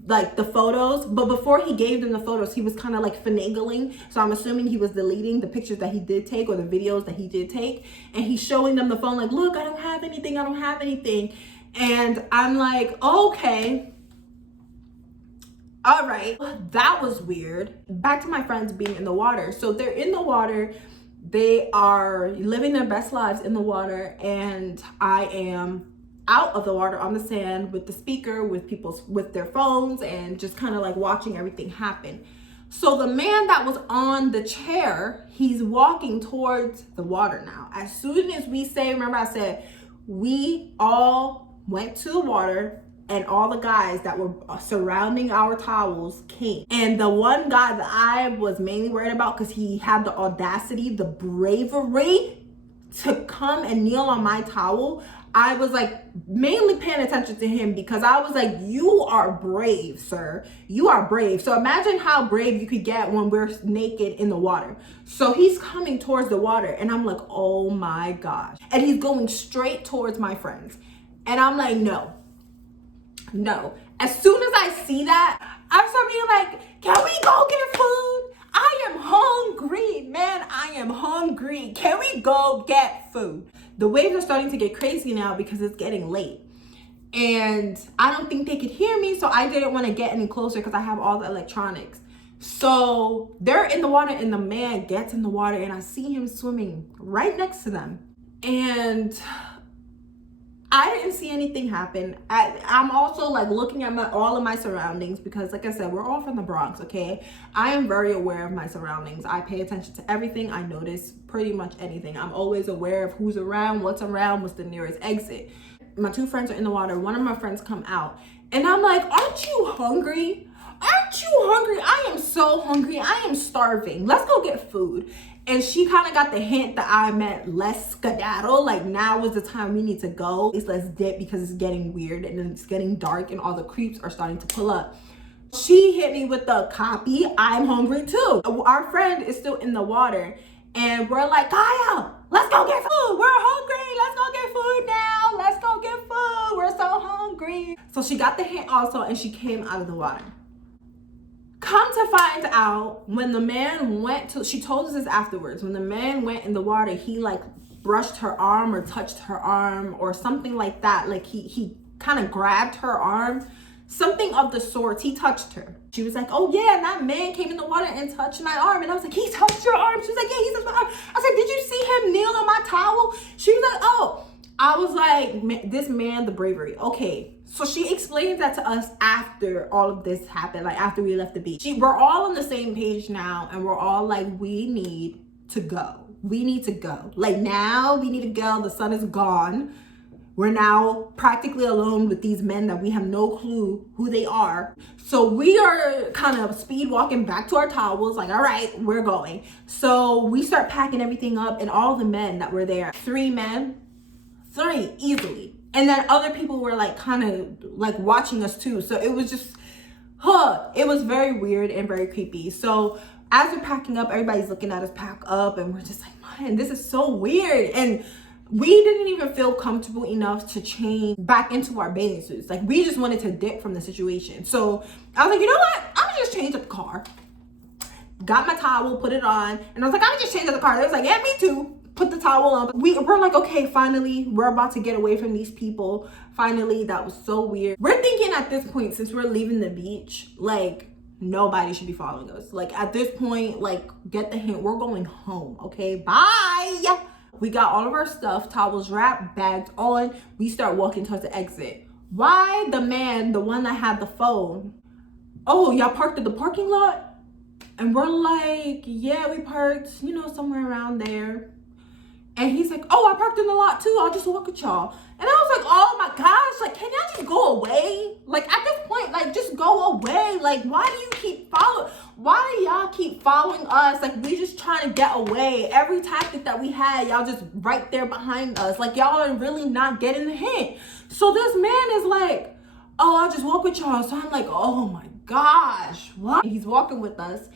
like the photos, but before he gave them the photos, he was kind of like finagling. So I'm assuming he was deleting the pictures that he did take or the videos that he did take. And he's showing them the phone like, look, I don't have anything. And I'm like, okay, all right, that was weird. Back to my friends being in the water. So they're in the water. They are living their best lives in the water, and I am out of the water on the sand with the speaker, with their phones, and just kind of like watching everything happen. So the man that was on the chair, he's walking towards the water now. As soon as we say, remember I said, we all went to the water, and all the guys that were surrounding our towels came. And the one guy that I was mainly worried about, because he had the audacity, the bravery to come and kneel on my towel, I was like mainly paying attention to him because I was like, you are brave, sir. You are brave. So imagine how brave you could get when we're naked in the water. So he's coming towards the water, and I'm like, oh my gosh. And he's going straight towards my friends. And I'm like, no. As soon as I see that, I'm starting being like, can we go get food? I am hungry, man. I am hungry. Can we go get food? The waves are starting to get crazy now because it's getting late. And I don't think they could hear me, so I didn't want to get any closer because I have all the electronics. So they're in the water, and the man gets in the water, and I see him swimming right next to them. And I didn't see anything happen. I'm also like looking at all of my surroundings because, like I said, we're all from the Bronx, okay? I am very aware of my surroundings. I pay attention to everything. I notice pretty much anything. I'm always aware of who's around, what's the nearest exit. My two friends are in the water. One of my friends come out, and I'm like, aren't you hungry? Aren't you hungry? I am so hungry. I am starving. Let's go get food. And she kind of got the hint that I meant let's skedaddle. Like, now is the time we need to go. Let's dip because it's getting weird and it's getting dark and all the creeps are starting to pull up. She hit me with the copy, I'm hungry too. Our friend is still in the water, and we're like, Kaya, let's go get food. We're hungry. Let's go get food now. Let's go get food. We're so hungry. So she got the hint also, and she came out of the water. Come to find out, when the man went to, she told us this afterwards, when the man went in the water, he like brushed her arm or touched her arm or something like that. Like he kind of grabbed her arm, something of the sort. He touched her. She was like, oh yeah, and that man came in the water and touched my arm. And I was like, he touched your arm? She was like, yeah, he touched my arm. I said, did you see him kneel on my towel? She was like, oh. I was like, this man, the bravery. Okay. So she explained that to us after all of this happened, like after we left the beach. We're all on the same page now, and we're all like, we need to go. We need to go. Like, now we need to go. The sun is gone. We're now practically alone with these men that we have no clue who they are. So we are kind of speed walking back to our towels, like, all right, we're going. So we start packing everything up, and all the men that were there, 3 men, 3 easily. And then other people were like kind of like watching us too. So it was just, it was very weird and very creepy. So as we're packing up, everybody's looking at us pack up, and we're just like, man, this is so weird. And we didn't even feel comfortable enough to change back into our bathing suits. Like, we just wanted to dip from the situation. So I was like, you know what? I'm gonna just change up the car. Got my towel, put it on, and I was like, I'm gonna just change up the car. They was like, yeah, me too. Put the towel on. We're like, okay, finally, we're about to get away from these people. Finally, that was so weird. We're thinking at this point, since we're leaving the beach, like, nobody should be following us. Like, at this point, like, get the hint, we're going home, okay? Bye! We got all of our stuff, towels wrapped, bags on. We start walking towards the exit. Why the man, the one that had the phone, oh, y'all parked at the parking lot? And we're like, yeah, we parked, you know, somewhere around there. And he's like, oh, I parked in the lot too. I'll just walk with y'all. And I was like, oh my gosh, like, can y'all just go away? Like, at this point, like, just go away. Like, why do you keep following? Why do y'all keep following us? Like, we just trying to get away. Every tactic that we had, y'all just right there behind us. Like, y'all are really not getting the hint. So this man is like, oh, I'll just walk with y'all. So I'm like, oh my gosh, what? And he's walking with us.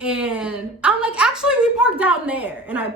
And I'm like, actually, we parked down there. And I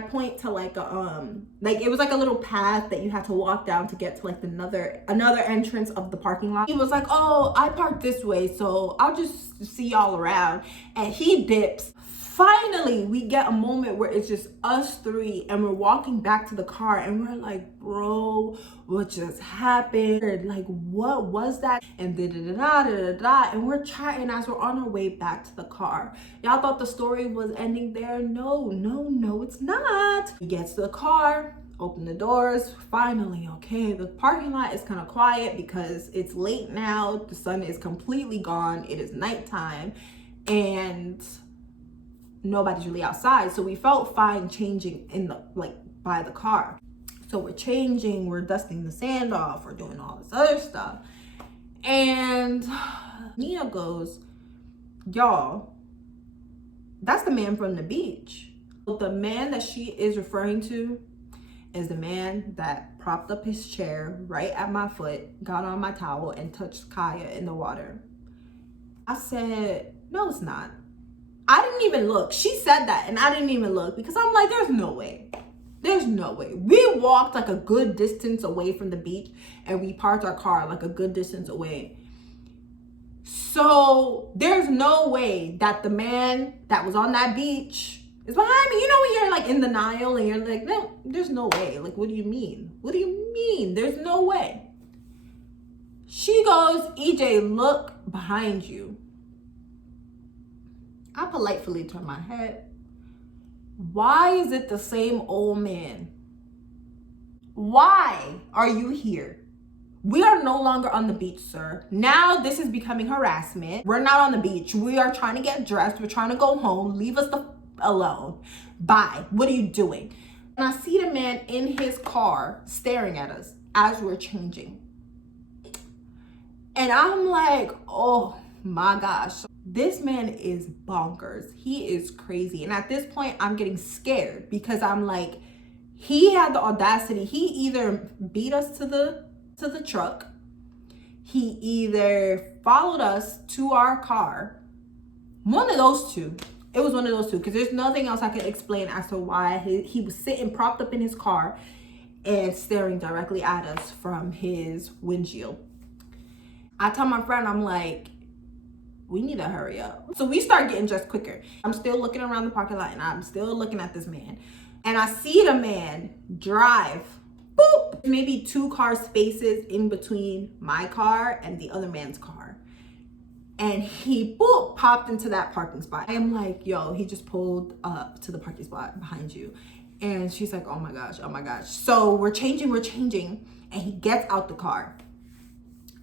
point to like a like it was like a little path that you had to walk down to get to like another entrance of the parking lot. He was like, oh, I parked this way, so I'll just see y'all around. And he dips. Finally, we get a moment where it's just us three and we're walking back to the car and we're like, bro, what just happened? Like, what was that? And da-da-da-da-da-da-da. And we're chatting as we're on our way back to the car. Y'all thought the story was ending there? No, it's not. We get to the car, open the doors. Finally, okay, the parking lot is kind of quiet because it's late now. The sun is completely gone. It is nighttime. And nobody's really outside, so we felt fine changing in the by the car. So we're changing, we're dusting the sand off, we're doing all this other stuff, and Nia goes, y'all, that's the man from the beach. The man that she is referring to is the man that propped up his chair right at my foot, got on my towel, and touched Kaya in the water. I said, no, it's not. I didn't even look. She said that and I didn't even look because I'm like, there's no way. There's no way. We walked like a good distance away from the beach and we parked our car like a good distance away. So there's no way that the man that was on that beach is behind me. You know when you're like in denial and you're like, no, there's no way. Like, what do you mean? What do you mean? There's no way. She goes, EJ, look behind you. I politely turn my head. Why is it the same old man? Why are you here? We are no longer on the beach, sir. Now this is becoming harassment. We're not on the beach. We are trying to get dressed. We're trying to go home. Leave us alone. Bye. What are you doing? And I see the man in his car staring at us as we're changing. And I'm like, oh my gosh. This man is bonkers. He is crazy. And at this point, I'm getting scared because I'm like, he had the audacity. He either beat us to the truck. He either followed us to our car. One of those two. It was one of those two because there's nothing else I could explain as to why he was sitting propped up in his car and staring directly at us from his windshield. I tell my friend, I'm like, we need to hurry up. So we start getting dressed quicker. I'm still looking around the parking lot and I'm still looking at this man. And I see the man drive, boop, maybe 2 car spaces in between my car and the other man's car. And he, boop, popped into that parking spot. I am like, yo, he just pulled up to the parking spot behind you. And she's like, oh my gosh. So we're changing. And he gets out the car.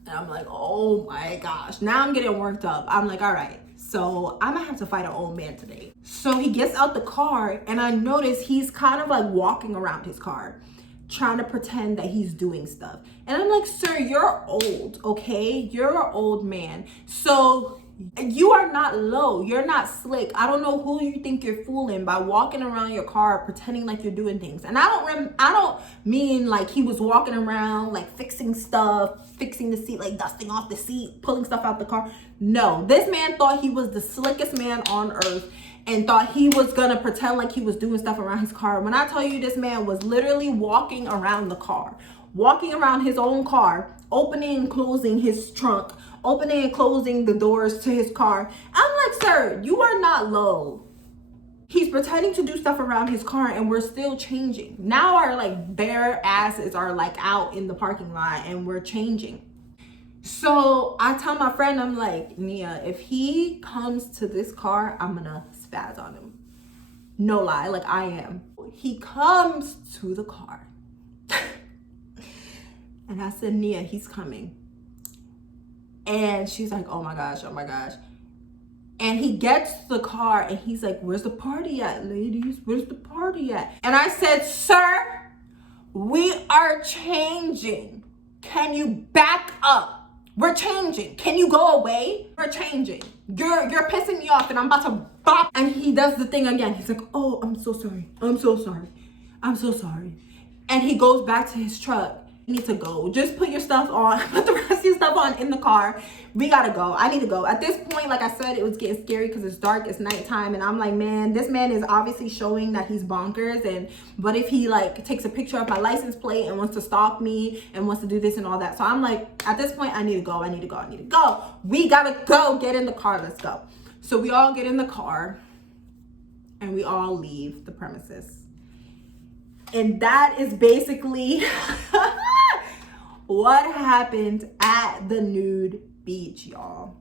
And I'm like, oh my gosh. Now I'm getting worked up. I'm like, all right, so I'm gonna have to fight an old man today. So he gets out the car and I notice he's kind of like walking around his car, trying to pretend that he's doing stuff. And I'm like, sir, you're old, okay? You're an old man. So you are not low. You're not slick. I don't know who you think you're fooling by walking around your car pretending like you're doing things. And I don't mean like he was walking around like fixing stuff, fixing the seat, like dusting off the seat, pulling stuff out the car. No, this man thought he was the slickest man on earth and thought he was gonna pretend like he was doing stuff around his car. When I tell you this man was literally walking around the car, walking around his own car, opening and closing his trunk, opening and closing the doors to his car. I'm like, sir, you are not low. He's pretending to do stuff around his car and we're still changing. Now our like bare asses are like out in the parking lot and we're changing. So I tell my friend, I'm like, Nia, if he comes to this car, I'm gonna spaz on him. No lie, like I am. He comes to the car. And I said, Nia, he's coming. And she's like, oh my gosh. And he gets to the car and he's like, where's the party at, ladies? Where's the party at? And I said, sir, we are changing. Can you back up? We're changing. Can you go away? We're changing. You're pissing me off and I'm about to bop. And he does the thing again. He's like, oh, I'm so sorry. And he goes back to his truck. You need to go. Just put your stuff on, put the rest of your stuff on in the car. We gotta go. I need to go. At this point, like I said, it was getting scary because it's dark, it's nighttime, and I'm like, man, this man is obviously showing that he's bonkers. And what if he like takes a picture of my license plate and wants to stalk me and wants to do this and all that? So I'm like, at this point, I need to go. I need to go. I need to go. We gotta go. Get in the car. Let's go. So we all get in the car and we all leave the premises. And that is basically what happened at the Nude Beach, y'all.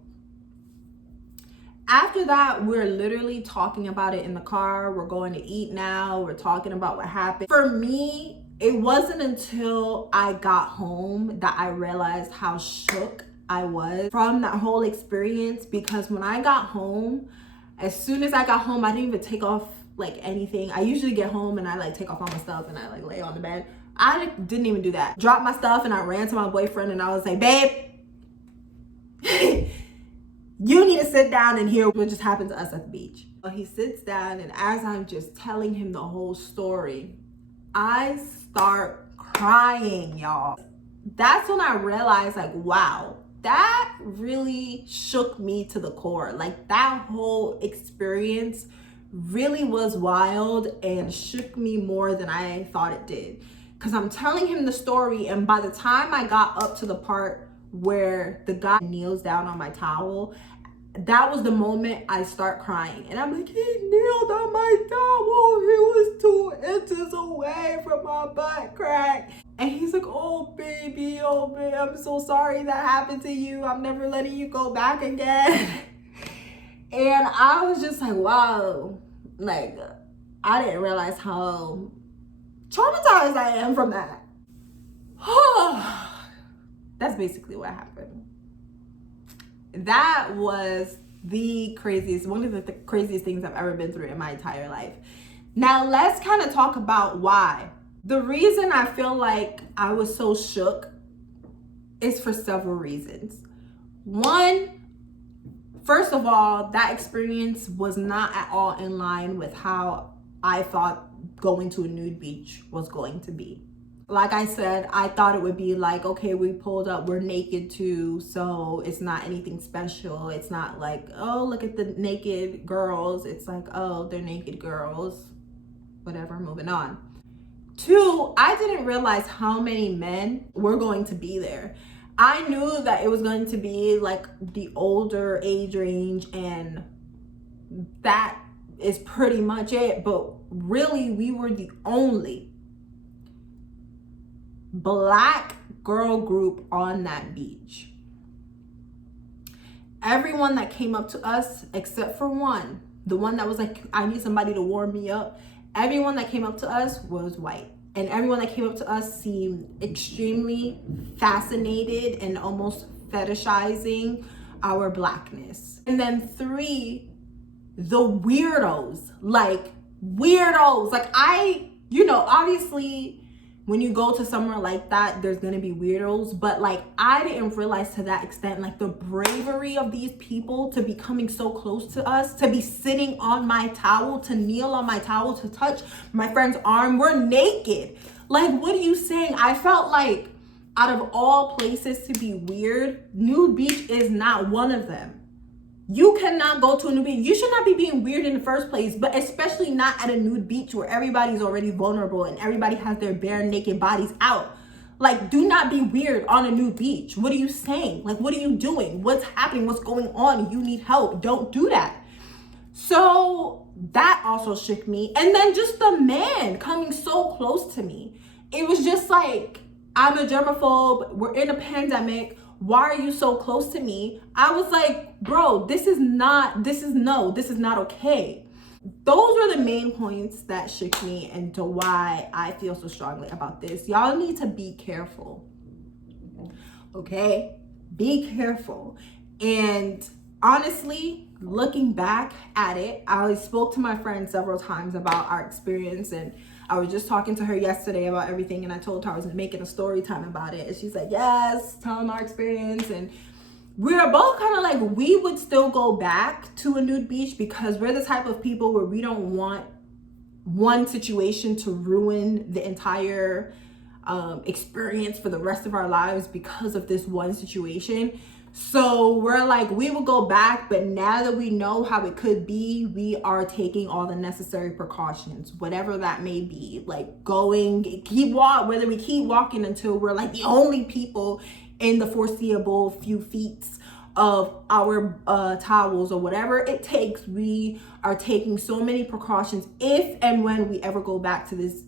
After that, we're literally talking about it in the car. We're going to eat now. We're talking about what happened. For me, it wasn't until I got home that I realized how shook I was from that whole experience. Because when I got home, as soon as I got home, I didn't even take off like anything. I usually get home and I like take off all my stuff and I like lay on the bed. I didn't even do that. Dropped my stuff and I ran to my boyfriend and I was like, babe, you need to sit down and hear what just happened to us at the beach. He sits down, and as I'm just telling him the whole story, I start crying, y'all. That's when I realized, like, wow, that really shook me to the core. Like, that whole experience really was wild and shook me more than I thought it did. Because I'm telling him the story, and by the time I got up to the part where the guy kneels down on my towel, that was the moment I start crying. And I'm like, he kneeled on my towel. He was 2 inches away from my butt crack. And he's like, oh baby, I'm so sorry that happened to you. I'm never letting you go back again. And I was just like, wow. Like, I didn't realize how traumatized I am from that. That's basically what happened. That was the craziest, one of the craziest things I've ever been through in my entire life. Now let's kind of talk about why. The reason I feel like I was so shook is for several reasons. One, first of all, that experience was not at all in line with how I thought going to a nude beach was going to be. Like I said, I thought it would be like, okay, we pulled up, we're naked too, so it's not anything special. It's not like, oh, look at the naked girls. It's like, oh, they're naked girls. Whatever, moving on. Two, I didn't realize how many men were going to be there. I knew that it was going to be like the older age range, and that is pretty much it. But really, we were the only Black girl group on that beach. Everyone that came up to us, except for one, the one that was like, I need somebody to warm me up, everyone that came up to us was white. And everyone that came up to us seemed extremely fascinated and almost fetishizing our Blackness. And then three, the weirdos. Like, obviously, when you go to somewhere like that, there's gonna be weirdos, but like, I didn't realize to that extent, like the bravery of these people to be coming so close to us, to be sitting on my towel, to kneel on my towel, to touch my friend's arm. We're naked. Like, what are you saying? I felt like out of all places to be weird, Nude Beach is not one of them. You cannot go to a nude beach. You should not be being weird in the first place, but especially not at a nude beach where everybody's already vulnerable and everybody has their bare naked bodies out. Like, do not be weird on a nude beach. What are you saying? Like, what are you doing? What's happening? What's going on? You need help. Don't do that. So that also shook me. And then just the man coming so close to me. It was just like, I'm a germaphobe. We're in a pandemic. Why are you so close to me? I was like, bro, this is not okay. Those were the main points that shook me into why I feel so strongly about this. Y'all need to be careful. Okay? Be careful. And honestly, looking back at it, I spoke to my friend several times about our experience, and I was just talking to her yesterday about everything, and I told her I was making a story time about it, and she's like, yes, tell them our experience. And we were both kind of like, we would still go back to a nude beach because we're the type of people where we don't want one situation to ruin the entire experience for the rest of our lives because of this one situation. So we're like, we will go back, but now that we know how it could be, we are taking all the necessary precautions, whatever that may be. Like whether we keep walking until we're like the only people in the foreseeable few feet of our towels or whatever it takes. We are taking so many precautions if and when we ever go back to this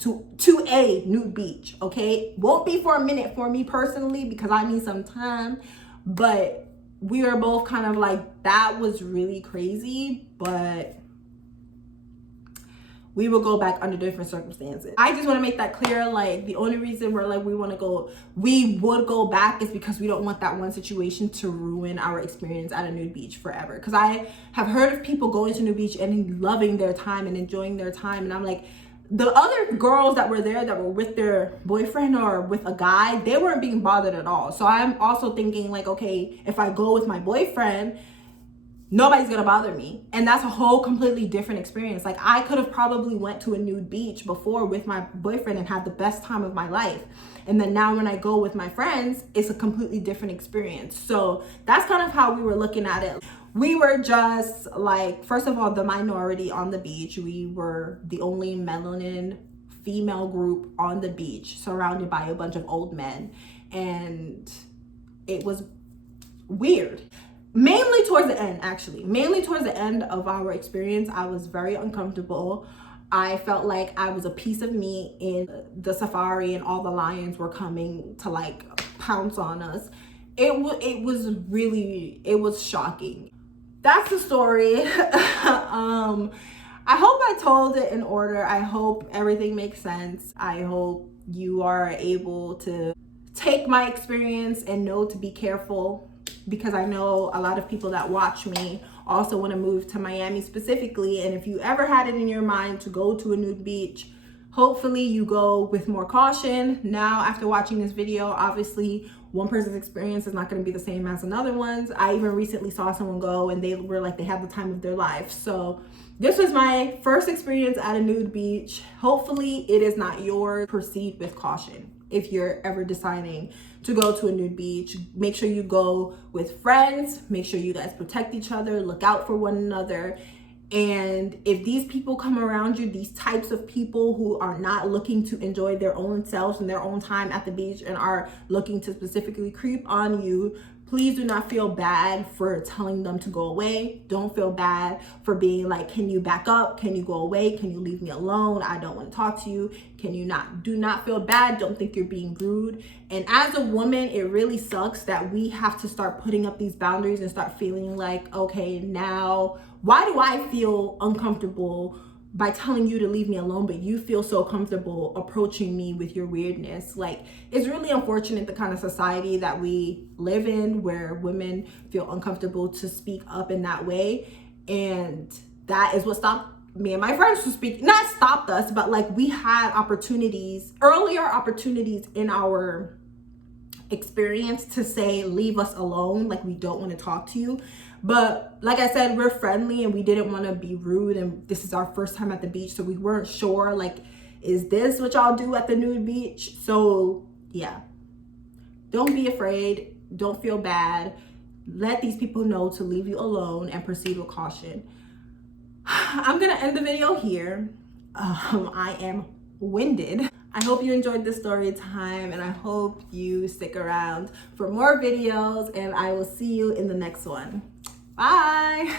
to a nude beach. Okay, won't be for a minute for me personally because I need some time, but we are both kind of like, that was really crazy, but we will go back under different circumstances. I just want to make that clear. Like, the only reason we're like, we would go back is because we don't want that one situation to ruin our experience at a nude beach forever. Because I have heard of people going to nude beach and loving their time and enjoying their time, and I'm like, the other girls that were there that were with their boyfriend or with a guy, they weren't being bothered at all. So I'm also thinking like, okay, if I go with my boyfriend, nobody's gonna bother me, and that's a whole completely different experience. Like, I could have probably went to a nude beach before with my boyfriend and had the best time of my life, and then now when I go with my friends, it's a completely different experience. So that's kind of how we were looking at it. We were just like, first of all, the minority on the beach. We were the only melanin female group on the beach, surrounded by a bunch of old men, and it was weird. Mainly towards the end of our experience, I was very uncomfortable. I felt like I was a piece of meat in the safari and all the lions were coming to like pounce on us. It was shocking. That's the story. I hope I told it in order. I hope everything makes sense. I hope you are able to take my experience and know to be careful, because I know a lot of people that watch me also want to move to Miami specifically. And if you ever had it in your mind to go to a nude beach, hopefully you go with more caution. Now, after watching this video, obviously one person's experience is not going to be the same as another one's. I even recently saw someone go and they were like, they had the time of their life. So this was my first experience at a nude beach. Hopefully it is not yours. Proceed with caution. If you're ever deciding to go to a nude beach, make sure you go with friends, make sure you guys protect each other, look out for one another. And if these people come around you, these types of people who are not looking to enjoy their own selves and their own time at the beach and are looking to specifically creep on you, please do not feel bad for telling them to go away. Don't feel bad for being like, can you back up? Can you go away? Can you leave me alone? I don't want to talk to you. Can you not? Do not feel bad. Don't think you're being rude. And as a woman, it really sucks that we have to start putting up these boundaries and start feeling like, okay, now, why do I feel uncomfortable by telling you to leave me alone, but you feel so comfortable approaching me with your weirdness? Like, it's really unfortunate the kind of society that we live in where women feel uncomfortable to speak up in that way. And that is what stopped me and my friends from speaking. Not stopped us, but like, we had earlier opportunities in our experience to say, leave us alone, like we don't want to talk to you. But like I said, we're friendly and we didn't want to be rude, and this is our first time at the beach, so we weren't sure, like, is this what y'all do at the nude beach? So yeah, don't be afraid, don't feel bad. Let these people know to leave you alone and proceed with caution. I'm gonna end the video here. I am winded. I hope you enjoyed this story time, and I hope you stick around for more videos, and I will see you in the next one. Bye.